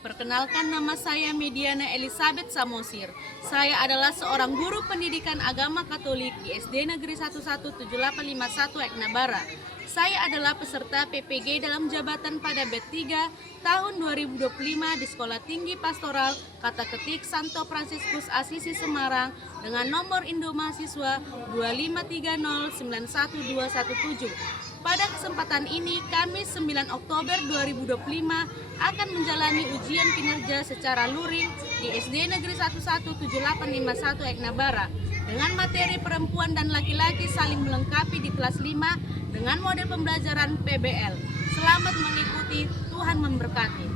Perkenalkan, nama saya Mediana Elizabeth Samosir. Saya adalah seorang guru pendidikan agama Katolik di SD Negeri 117851 Eknabara. Saya adalah peserta PPG dalam jabatan pada B3 tahun 2025 di Sekolah Tinggi Pastoral Kata Ketik Santo Fransiskus Asisi Semarang dengan nomor Indo Mahasiswa 253091217. Pada kesempatan ini, Kamis 9 Oktober 2025 akan menjalani ujian kinerja secara luring di SD Negeri 117851 Eknabara dengan materi perempuan dan laki-laki saling melengkapi di kelas 5 dengan model pembelajaran PBL. Selamat mengikuti, Tuhan memberkati.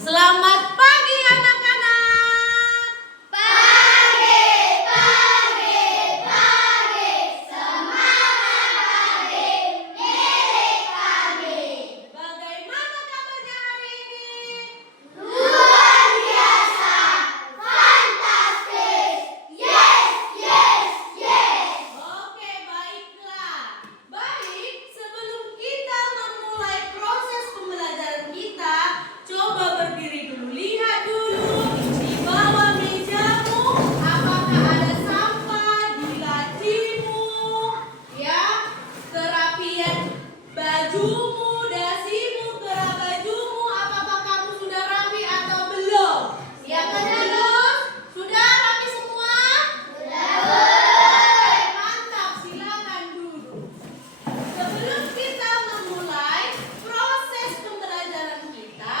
Selamat pagi anak-anak. Pagi, semangat pagi, milik kami. Bagaimana kabarnya hari ini? Luar biasa, fantastis, yes. Oke, baiklah. Baik, sebelum kita memulai proses pembelajaran kita, coba berdiri dulu. Lihat dulu di bawah mejamu, apakah ada sampah di lacimu? Ya, kerapian bajumu, dasimu, kerah bajumu, apakah kamu sudah rapi atau belum? Siapkan dulu. Sudah rapi semua? Oke, mantap, silakan duduk. Sebelum kita memulai proses pembelajaran kita,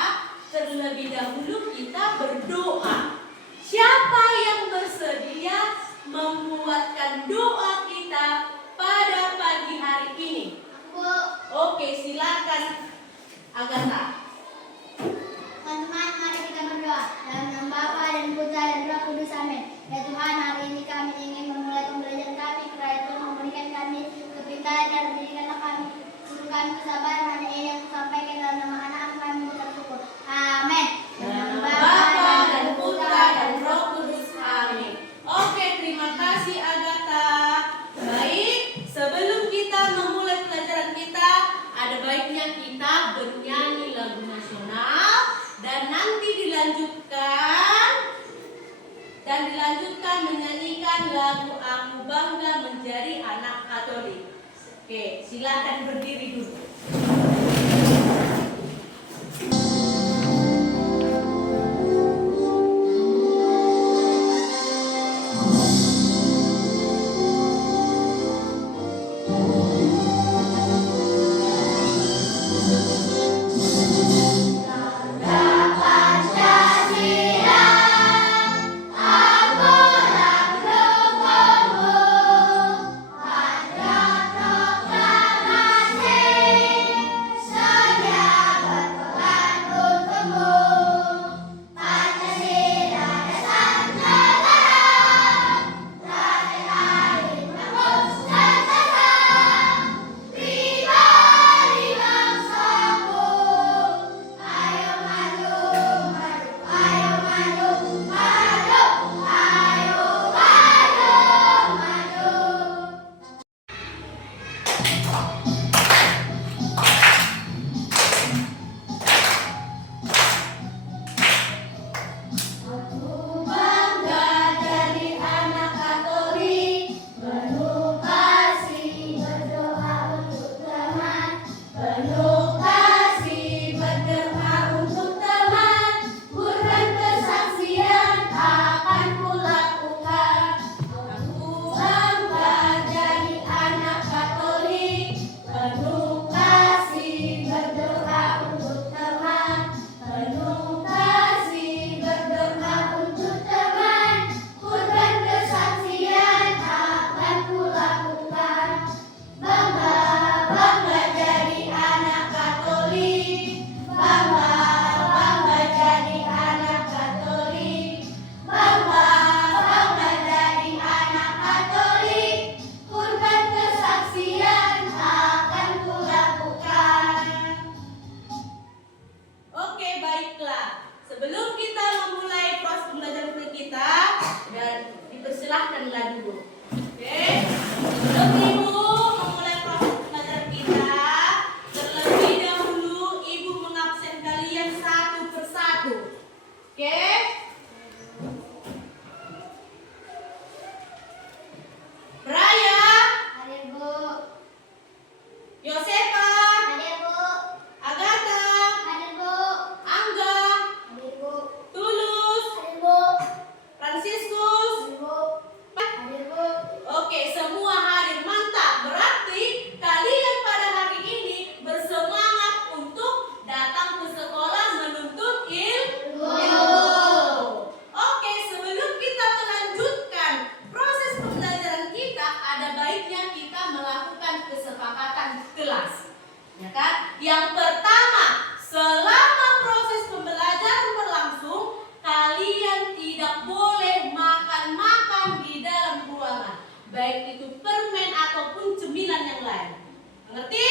terlebih dahulu kita berdoa. Siapa yang bersedia membuatkan doa kita pada pagi hari ini? Oke, silakan Agatha. Teman-teman, mari kita berdoa. Dalam nama Bapa dan Putra dan Roh Kudus, amin. Ya Tuhan, hari ini kami ingin memulai pembelajaran kami. Kiranya Tuhan memberikan kami kepintaran dan berikanlah kami suruh kami kesabaran. Hanya ini yang sampaikan dalam nama anak kami mengucap syukur. Amin. Dalam nama Bapa dan Putra dan Roh Kudus, amin. Oke, terima kasih Agatha. Baik, sebelum kita memulai pelajaran kita, ada baiknya kita bernyanyi lagu nasional dan nanti dilanjutkan menyanyikan lagu Aku Bangga Menjadi Anak Katolik. Oke, silakan berdiri dulu. Proklamasi Yang pertama, selama proses pembelajaran berlangsung, kalian tidak boleh makan-makan di dalam ruangan, baik itu permen ataupun cemilan yang lain. Mengerti?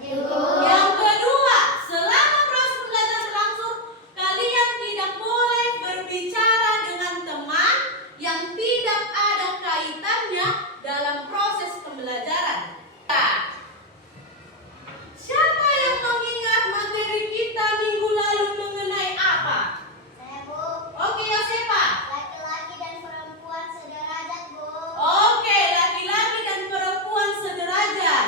Yang kedua, selama proses pembelajaran berlangsung, kalian tidak boleh berbicara dengan teman yang tidak ada kaitannya dalam proses pembelajaran. Siapa yang mengingat materi kita minggu lalu mengenai apa? Saya, Bu. Oke, Yosefa. Laki-laki dan perempuan sederajat, Bu. Oke, laki-laki dan perempuan sederajat.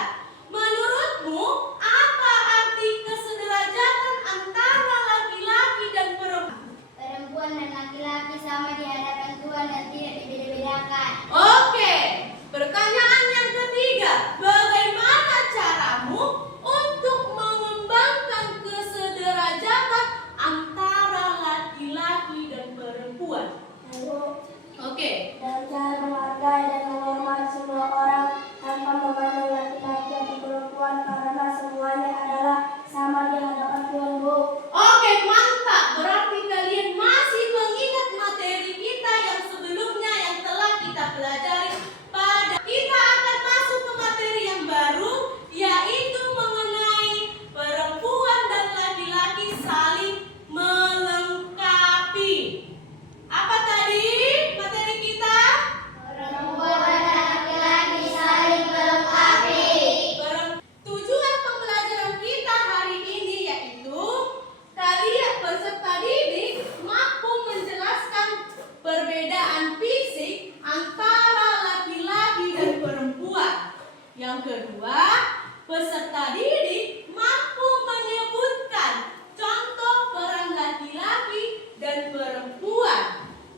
Menurutmu, apa arti kesederajatan antara laki-laki dan perempuan? Perempuan dan laki-laki sama di hadapan Tuhan dan tidak dibeda-bedakan. Oke, pertanyaan yang ketiga, bagaimana caramu untuk mengembangkan kesederajatan antara laki-laki dan perempuan? Oke. Dengan cara menghargai dan menghormati semua orang tanpa memandang laki-laki atau perempuan karena semuanya adalah sama di hadapan Tuhan, Bu. Oke, mantap. Berarti kalian masih mengingat materi kita yang sebelumnya yang telah kita pelajari. Kita akan masuk ke materi yang baru, yaitu mengenai perempuan dan laki-laki saling melengkapi. Apa tadi materi kita? Perempuan dan laki-laki saling melengkapi. Tujuan pembelajaran kita hari ini yaitu kalian peserta didik mampu menjelaskan perbedaan fisik antara laki-laki dan perempuan. Yang kedua, peserta didik mampu menyebutkan contoh peran laki-laki dan perempuan.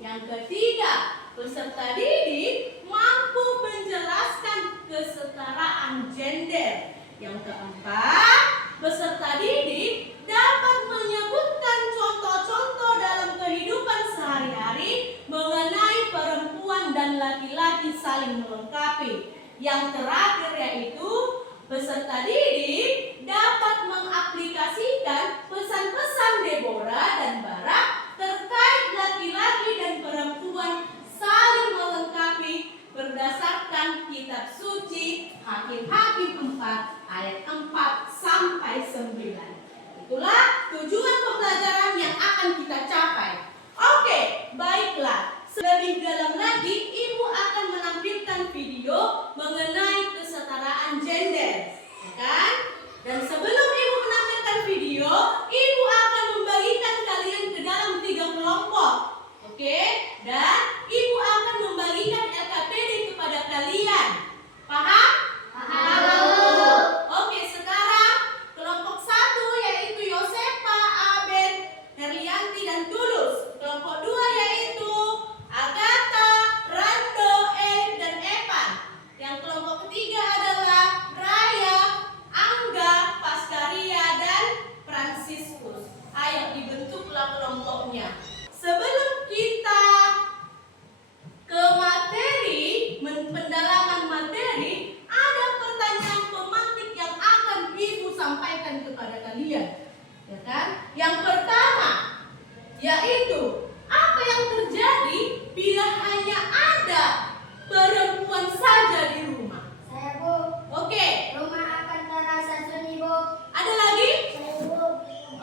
Yang ketiga, peserta didik mampu menjelaskan kesetaraan gender. Yang keempat, peserta didik dapat menyebutkan contoh-contoh dalam kehidupan sehari-hari mengenai perempuan dan laki-laki saling melengkapi. Yang terakhir yaitu peserta didik dapat mengaplikasikan pesan-pesan Deborah dan Barak terkait laki-laki dan perempuan saling melengkapi berdasarkan kitab suci Hakim-Hakim 4 ayat 4 sampai 9. Itulah tujuan pembelajaran yang akan kita capai. Oke, baiklah. Lebih dalam lagi, Ibu akan menampilkan video mengenai kesetaraan gender, ya kan? Dan sebelum Ibu menampilkan video, Ibu akan membagikan kalian ke dalam 3 kelompok. Oke? Dan Ibu akan membagikan LKPD kepada kalian. Paham? Paham, Bu. Oke, sekarang kelompok 1 yaitu Yosefa, Abed, Herlianti, dan Tulus. Kelompok 2 yaitu Agatha, Rando, dan Evan. Yang kelompok ketiga adalah Raya, Angga, Paskaria, dan Franciscus. Ayo dibentuklah kelompoknya. Sebelum kita ke materi, pendalaman materi, ada pertanyaan pemantik yang akan Ibu sampaikan kepada kalian. Ya kan? Yang pertama, yaitu apa yang terjadi bila hanya ada perempuan saja di rumah? Saya, Bu. Oke, Rumah akan terasa sunyi, Bu. ada lagi? Saya, Bu.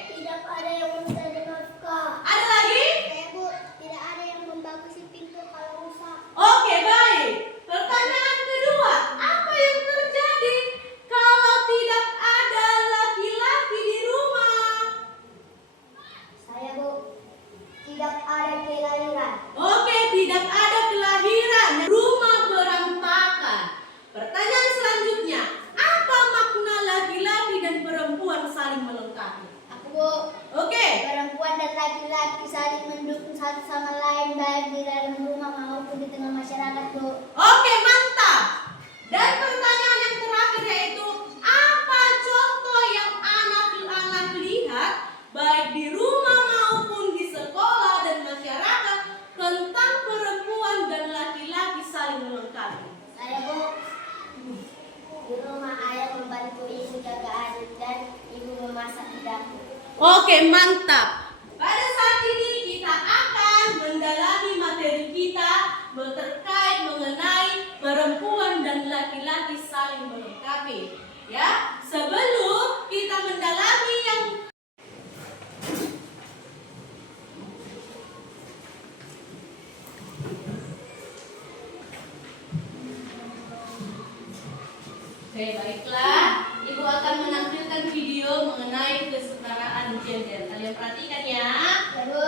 Tidak ada yang mencari nafkah. Ada lagi? Saya, Bu. Tidak ada yang membagusi pintu kalau rusak. Oke, baik. Pertanyaan kedua, apa yang terjadi kalau tidak ada laki-laki di rumah? Saya, Bu. Tidak ada kelahiran. Oke, tidak ada kelahiran. Rumah berantakan. Pertanyaan selanjutnya, apa makna laki-laki dan perempuan saling melengkapi? Aku, Bu. Oke. Perempuan dan laki-laki saling mendukung satu sama lain baik di dalam rumah maupun di tengah masyarakat, Bu. Oke, mantap. Dan pertanyaan yang terakhir yaitu apa contoh yang anak-anak lihat baik di rumah maupun di sekolah dan masyarakat tentang perempuan dan laki-laki saling melengkapi? Saya, Bu. Di rumah ayah membantu ibu jaga adik dan ibu Oke, mantap. Pada saat ini kita akan mendalami materi kita terkait mengenai perempuan dan laki-laki saling melengkapi. Ya, sebelum kita mendalami yang Oke, baiklah. Ibu akan menampilkan video mengenai kesetaraan gender. Kalian perhatikan ya. Ya, Bu.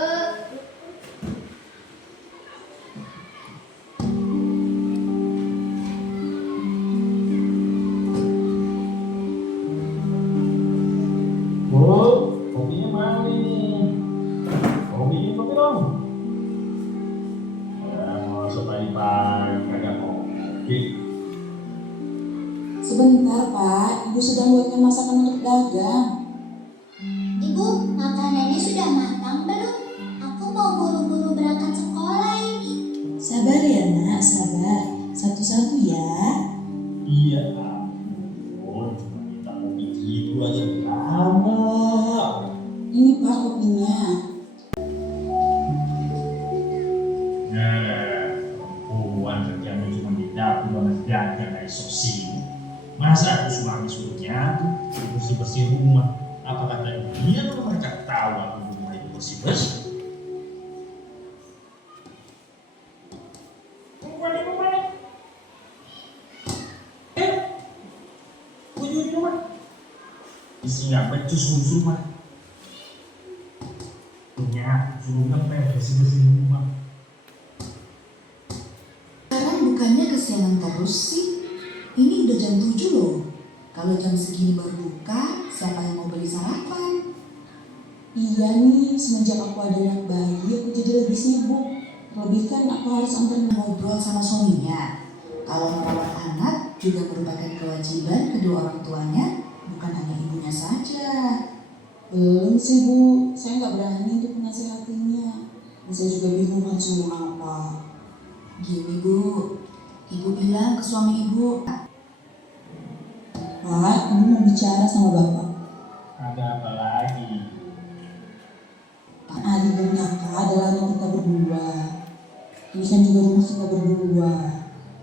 Bu, kopinya mana nih? Kopi dong. Ya, mau pagi-pagi kagak kopi. Sebentar, Pak. Ibu sedang buatkan masakan untuk dagang. Ibu, makanannya sudah matang belum? Aku mau buru-buru berangkat sekolah ini. Sabar ya, Nak. Sabar. Satu-satu ya. Iya, ampun. Cuma minta kopi gitu aja lama. Ini, Pak, kopinya. Perempuan kerjanya cuma di dapur banget dagang kayak sosis. Masa aku suami nyapu, bersih-bersih rumah. Apa kata dia kalau mereka tahu aku rumah itu bersih-bersih? Isinya becus rumah. Punya suruh ngepel bersih-bersih rumah. Sekarang bukannya kesiangan terus sih. Ini udah jam 7 loh. Kalau jam segini baru buka, siapa yang mau beli sarapan? Iya nih, semenjak aku ada anak bayi, aku jadi lebih sibuk. Terlebih kan aku harus antar ngobrol sama suaminya. Kalau merawat anak juga merupakan kewajiban kedua orang tuanya, bukan hanya ibunya saja. Belum sih, Bu. Saya nggak berani untuk menasehatinya. Dan saya juga bingung harus ngomong apa. Gini, Bu. Ibu bilang ke suami ibu, Pak, ibu mau bicara sama Bapak. Ada apa lagi? Pak, adik dan kakak adalah anak kita berdua. Ini kan juga rumah kita berdua.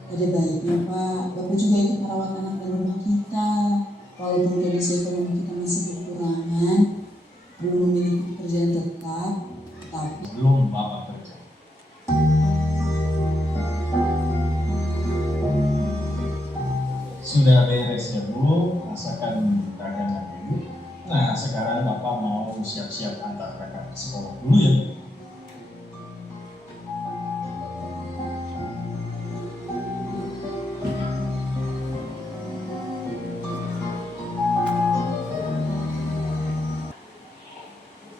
Ada baiknya, Pak, Bapak juga ikut merawat anak dan rumah kita. Walaupun kondisi ekonomi kita masih kekurangan, belum memiliki pekerjaan tetap, tapi Belum Bapak kerja. Sudah beres ya Bu, masakan dagangan dulu. Nah sekarang Bapak mau siap-siap antar kakak ke sekolah dulu ya.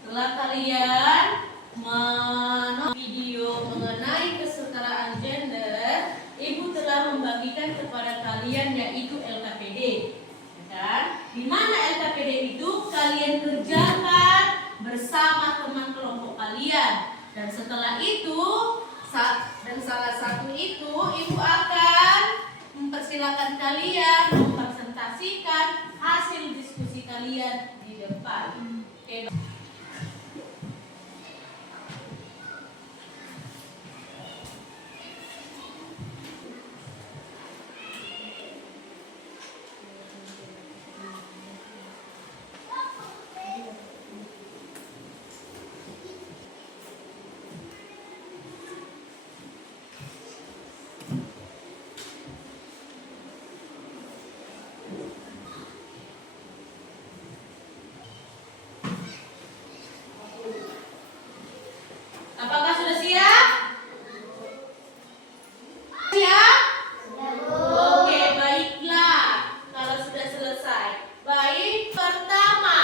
Setelah kalian menonton video mengenai kesetaraan gender, Ibu telah membagikan kepada kalian yaitu LKPD, ya kan? Di mana LKPD itu kalian kerjakan bersama teman kelompok kalian, dan setelah itu dan salah satu itu Ibu akan mempersilahkan kalian mempresentasikan hasil diskusi kalian di depan. Oke. Apakah sudah siap? Siap? Oke, baiklah. Kalau sudah selesai. Baik, pertama,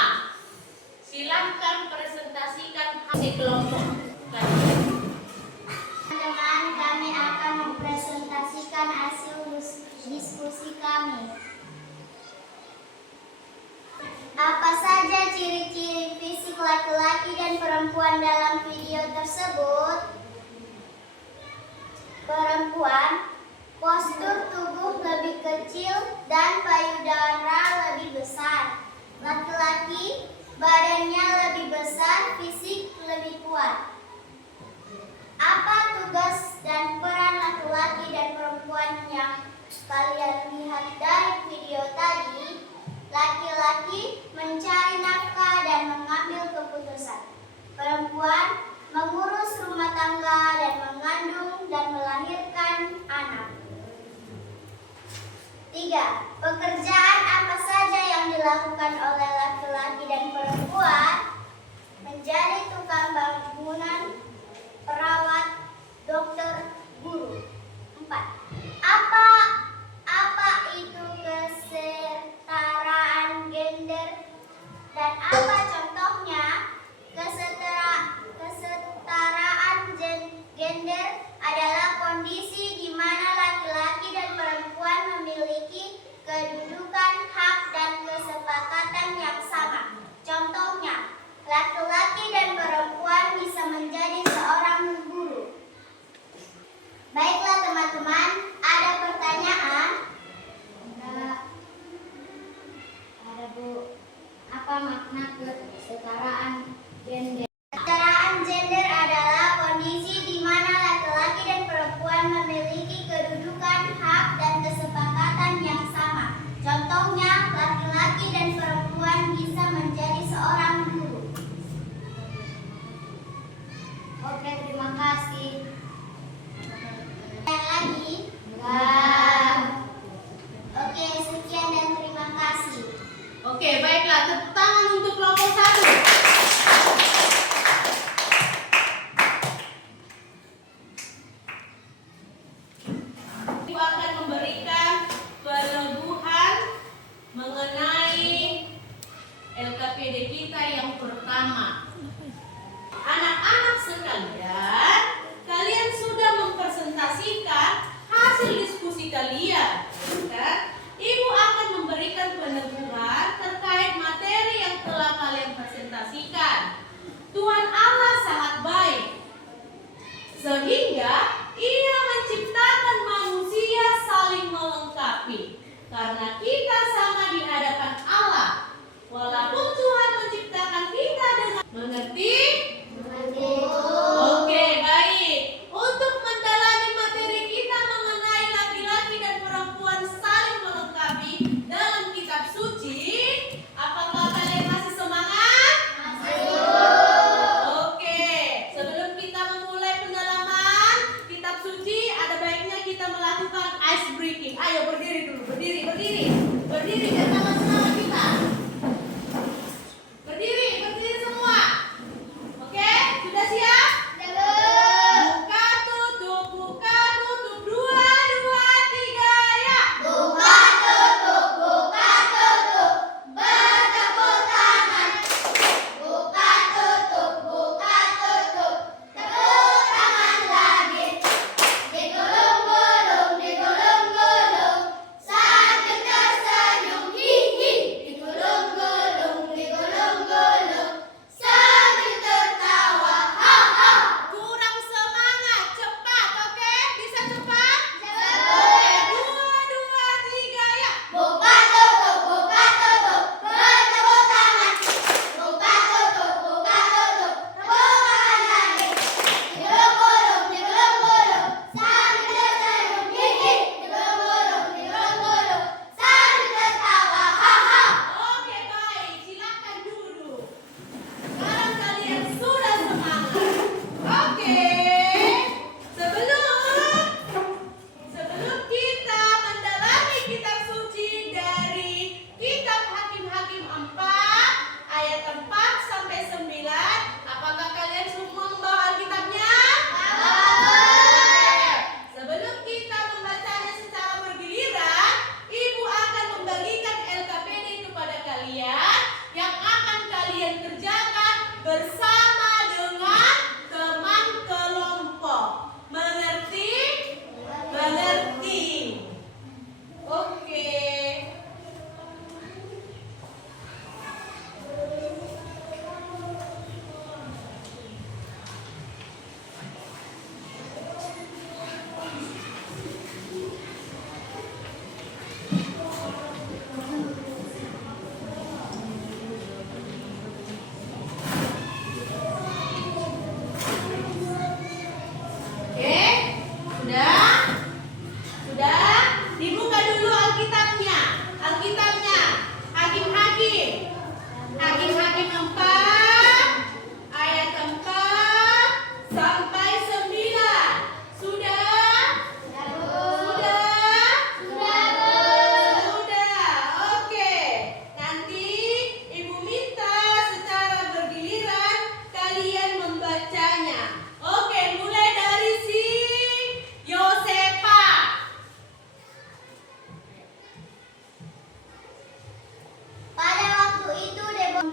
silahkan presentasikan hasil kelompok kalian. Teman-teman, kami akan mempresentasikan hasil diskusi kami. Apa saja ciri-ciri fisik laki-laki dan perempuan dalam video tersebut? Perempuan, postur tubuh lebih kecil dan payudara lebih besar. Laki-laki, badannya lebih besar, fisik lebih kuat. Apa tugas dan peran laki-laki dan perempuan yang kalian lihat dari video tadi? Laki-laki mencari nafkah dan mengambil keputusan. Perempuan mengurus rumah tangga dan mengandung dan melahirkan anak. 3. Pekerjaan apa saja yang dilakukan oleh laki-laki dan perempuan? Menjadi tukang bangunan, perawat, dokter, guru. 4. Apa itu kesetaraan gender dan apa contohnya? Kesetaraan gender adalah kondisi di mana laki-laki dan perempuan memiliki kedudukan, hak, dan kesepakatan yang sama. Contohnya, laki-laki dan perempuan bisa menjadi seorang guru. Baiklah teman-teman, ada pertanyaan? Ada Bu. Apa makna kesetaraan gender? Kesetaraan gender adalah kondisi di mana laki-laki dan perempuan memiliki kedudukan, hak, dan kesepakatan yang sama. Contohnya, laki-laki dan perempuan bisa menjadi seorang guru. Oke, terima kasih. Yang lagi? Enggak. Oke, sekian dan terima kasih. Oke, baiklah, tepuk tangan untuk kelompok 1. Ibu akan memberikan peneguhan mengenai LKPD kita yang pertama. Anak-anak sekalian, kalian sudah mempresentasikan hasil diskusi kalian, kan? Ibu akan memberikan peneguhan terkait materi yang telah kalian presentasikan.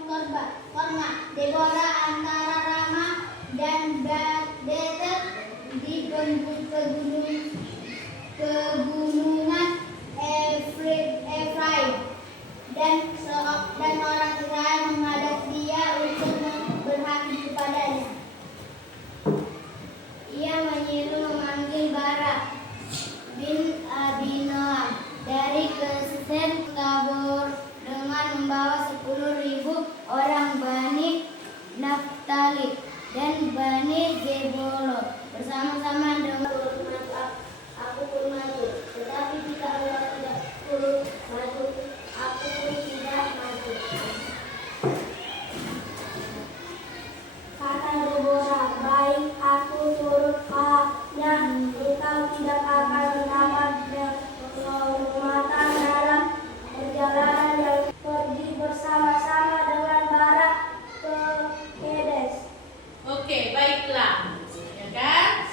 korma. Deborah antara Rama dan Betel di pegunungan Efraim, dan orang Israel menghadap dia untuk berhakim kepadanya. Ia memanggil Barak bin Abinoam dari Keser Tabor dengan membawa 10.000 orang Bani Naftali dan Bani Zebulon bersama-sama dengan aku pun maju, tetapi jika Allah tidak turut maju, aku pun tidak maju. Kata Deborah, baik, aku turut hanya engkau tidak akan mendapat kehormatan dalam perjalanan yang pergi bersama-sama dengan Barak ke Kedes. Oke, baiklah. Ya kan?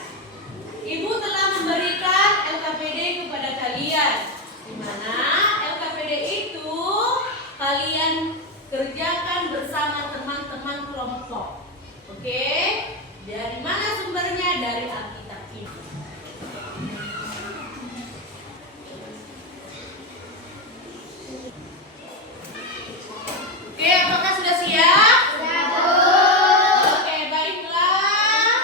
Ibu telah memberikan LKPD kepada kalian. Di mana LKPD itu kalian kerjakan bersama teman-teman kelompok. Oke? Dari mana sumbernya? Dari Alkitab ini. Oke, apakah sudah siap? Oke, baiklah.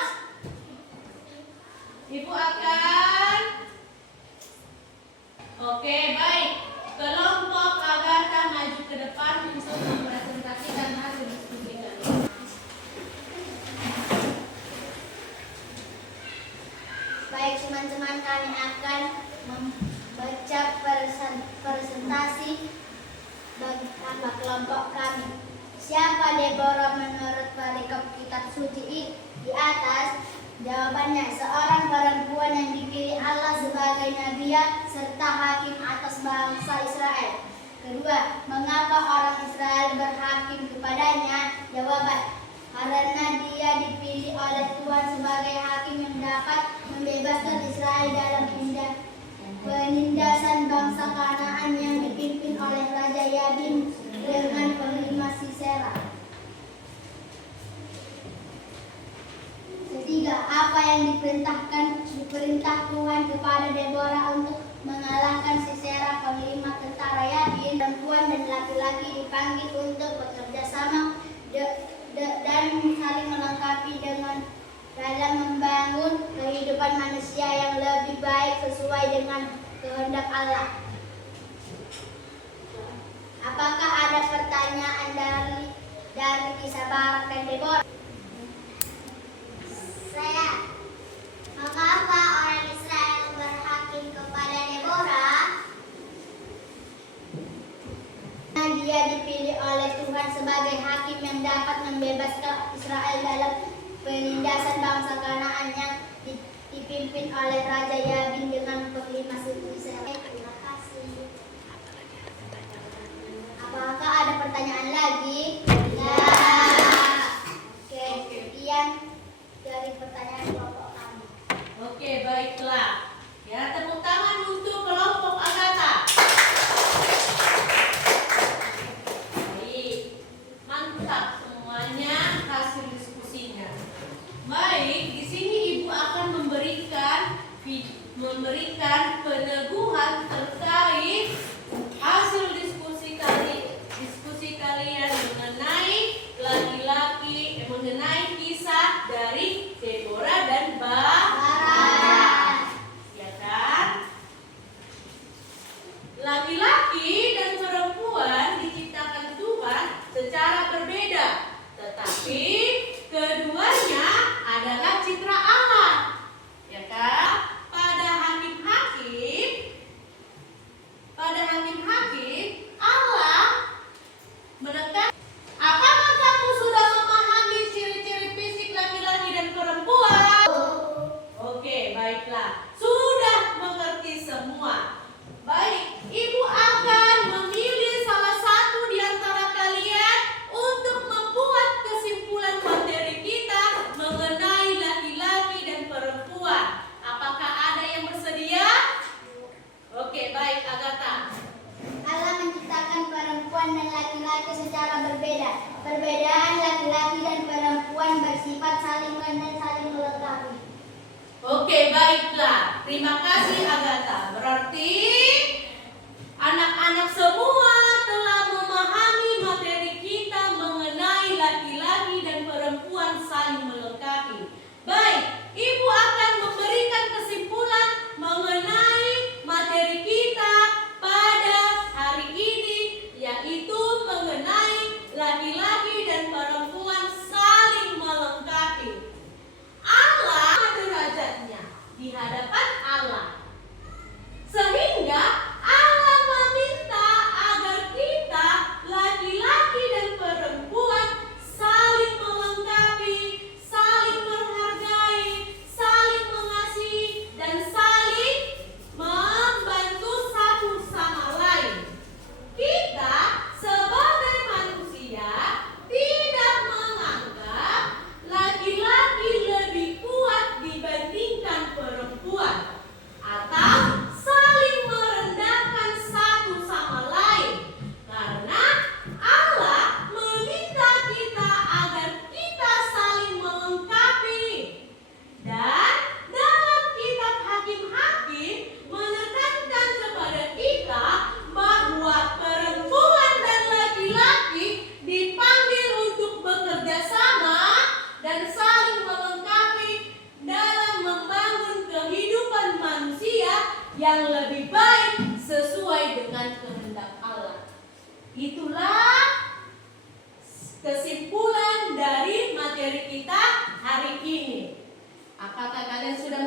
Ibu akan Oke, baik. Kelompok Agatha maju ke depan untuk mempresentasikan hasil diskusi kalian. Baik teman-teman, kami akan membaca presentasi bagi kelompok kami. Siapa Deborah menurut perikop kitab suci di atas? Jawabannya, seorang perempuan yang dipilih Allah sebagai nabiya serta hakim atas bangsa Israel. Kedua, mengapa orang Israel berhakim kepadanya? Jawaban, karena dia dipilih oleh Tuhan sebagai hakim yang dapat membebaskan Israel dalam penindasan bangsa Kanaan yang dipimpin oleh Raja Yabin dengan panglima Sisera. Ketiga, apa yang diperintah Tuhan kepada Deborah untuk mengalahkan Sisera, panglima tentara Yabin. Perempuan dan laki-laki dipanggil untuk bekerja sama dan saling melengkapi dalam membangun kehidupan manusia yang lebih baik sesuai dengan kehendak Allah. Apakah ada pertanyaan dari kisah Barak dan Deborah? Saya, mengapa orang Israel berhakim kepada Deborah? Karena dia dipilih oleh Tuhan sebagai hakim yang dapat membebaskan Israel dalam penindasan bangsa Kanaan yang dipimpin oleh Raja Yabin dengan panglima Sisera. Terima kasih. Apakah ada pertanyaan lagi? Ya. Oke, sekian dari pertanyaan kelompok kami. Oke, baiklah. Ya, tepuk tangan untuk kelompok Agatha. Baik, mantap semuanya hasil diskusinya. Baik, di sini Ibu akan memberikan perempuan dan laki-laki secara berbeda. Perbedaan laki-laki dan perempuan bersifat saling dan saling melengkapi. Oke, baiklah. Terima kasih Agatha. Berarti anak-anak semua telah memahami materi kita mengenai laki-laki dan perempuan saling melengkapi. Baik, Ibu akan memberikan kesimpulan mengenai materi kita pada hari ini, yaitu mengenai laki-laki dan perempuan saling melengkapi. Allah derajatnya di hadapan Allah, sehingga Allah meminta agar kita laki-laki dan perempuan saling melengkapi, saling menghargai, saling mengasihi, dan saling membantu satu sama lain. Kita sebagai manusia tidak menganggap laki-laki lebih kuat dibandingkan perempuan, atau saling merendahkan satu sama lain, karena Allah meminta kita agar kita saling melengkapi. Dan dalam kitab Hakim-Hakim menekankan kepada kita bahwa perempuan dan laki-laki dipanggil untuk bekerja sama dan saling melengkapi dalam membangun kehidupan manusia yang lebih baik sesuai dengan kehendak Allah. Itulah kesimpulan dari materi kita hari ini. Apakah kalian sudah